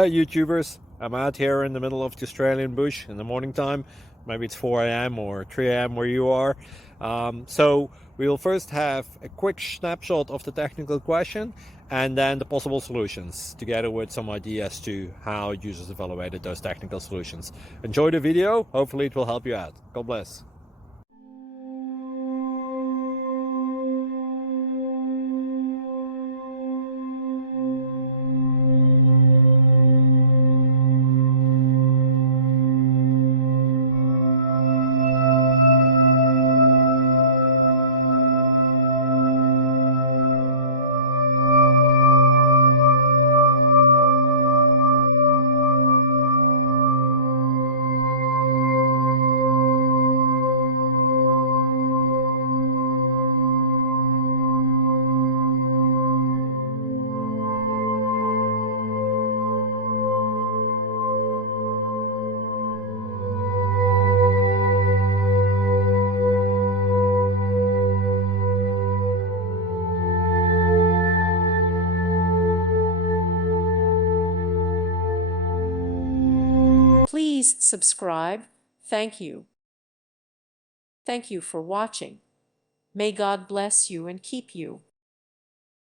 Hey YouTubers, I'm out here in the middle of the Australian bush in the morning time. Maybe it's 4 a.m. or 3 a.m. where you are. So we'll first have a quick snapshot of the technical question and then the possible solutions, together with some ideas to how users evaluated those technical solutions. Enjoy the video, hopefully it will help you out. God bless. Please subscribe. Thank you. Thank you for watching. May God bless you and keep you.